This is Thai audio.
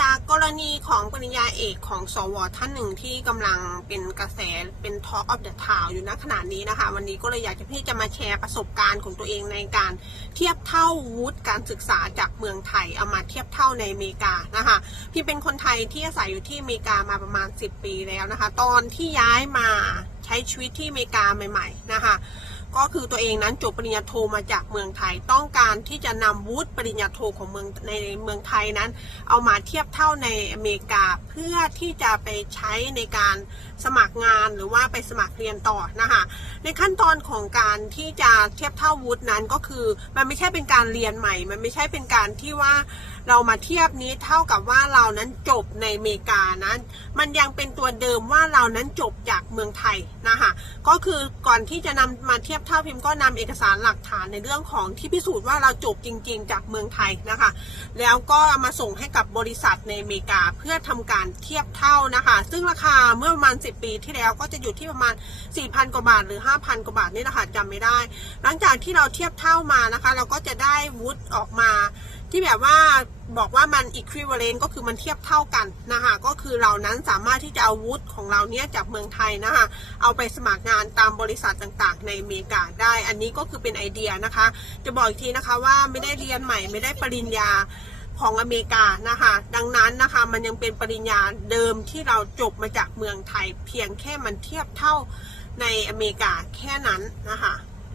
จากกรณีของปริญญาเอกของสวท่านหนึ่งที่กำลังเป็นกระแสเป็น Talk of the Town อยู่ณขณะนี้นะคะ วันนี้ก็เลยอยากจะพี่จะมาแชร์ประสบการณ์ของตัวเองในการเทียบเท่าวุฒิการศึกษาจากเมืองไทยเอามาเทียบเท่าในอเมริกานะคะพี่เป็นคนไทยที่อาศัยอยู่ที่อเมริกามาประมาณ 10 ปีแล้วนะคะ ตอนที่ย้ายมา ใช้ชีวิตที่อเมริกาใหม่ๆนะคะก็คือตัวเองนั้นจบปริญญาโทมาจากเมืองไทย ต้องการที่จะนำวุฒิปริญญาโทของเมืองในเมืองไทยนั้น เอามาเทียบเท่าในอเมริกาเพื่อที่จะไปใช้ในการสมัครงานหรือว่าไปสมัครเรียนต่อนะคะในขั้นตอนของการที่จะเทียบเท่าวุฒินั้นก็คือ มันไม่ใช่เป็นการเรียนใหม่ มันไม่ใช่เป็นการที่ว่า เรามาเทียบนี้เท่ากับว่าเรานั้นจบในอเมริกานั้น มันยังเป็นตัวเดิมว่าเรานั้นจบจากเมืองไทยนะคะก็คือก่อนที่จะนำมาเทียบเท่าพิมพ์ก็นำเอกสารหลักฐานในเรื่องของที่พิสูจน์ว่าเราจบจริง ๆ จากเมืองไทยนะคะ แล้วก็เอามาส่งให้กับบริษัทในอเมริกาเพื่อทำการเทียบเท่านะคะ ซึ่งราคาเมื่อประมาณ 10 ปีที่แล้วก็จะอยู่ที่ประมาณ 4,000 กว่าบาทหรือ 5,000 กว่าบาทนี่นะคะจำไม่ได้ หลังจากที่เราเทียบเท่ามานะคะ เราก็จะได้วุฒิออกมาที่แบบว่า บอกว่ามัน equivalent ก็คือมันเทียบเท่ากันนะคะก็คือเรานั้นสามารถที่จะเอาวุฒิของเราเนี้ยจากเมืองไทยนะคะเอาไปสมัครงานตามบริษัทต่างๆ ในอเมริกาได้ อันนี้ก็คือเป็นไอเดียนะคะ จะบอกอีกทีนะคะว่าไม่ได้เรียนใหม่ไม่ได้ปริญญาของอเมริกานะคะดังนั้นนะคะมันยังเป็นปริญญาเดิมที่เราจบมาจากเมืองไทย เพียงแค่มันเทียบเท่าในอเมริกาแค่นั้นนะคะ